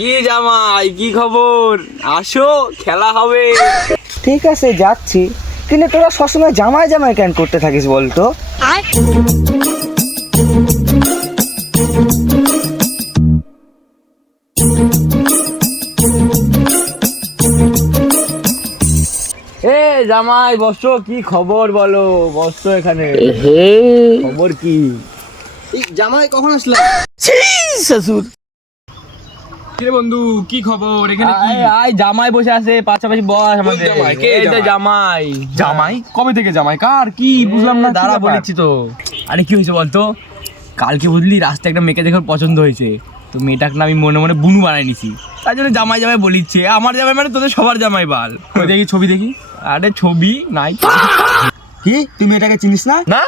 কি জামাই, কি খবর? আসো, খেলা হবে। ঠিক আছে যাচ্ছি, কিন্তু তোরা সবসময় জামাই জামাই কেন করতে থাকিস বলতো? এ জামাই বসো, কি খবর বলো? বসো এখানে। খবর কি? জামাই কখন আসলা? শ্বশুর কিরে বন্ধু, কি খবর? এখানে কি? আয় জামাই বসে আছে পাশাপাশি বস আমাদের। জামাই? কে এই যে জামাই? জামাই। জামাই? কবে থেকে জামাই? কার? কি বুঝলাম না, কি দাঁড়া ব্যাপার? বলেছি তো। আরে কি হয়েছে বলতো? কালকে বুঝলি রাস্তায় একটা মেয়েকে দেখে পছন্দ হয়েছে, তো মেয়েটাকে না আমি মনে মনে বুনু বানাই নিছি। তাই জন্য জামাই জামাই বলিচ্ছে। আমার জামাই মানে তোদের সবার জামাই বাল। কই দেখি ছবি দেখি। আরে ছবি নাই কি তুমি এটাকে চিনিস না? না।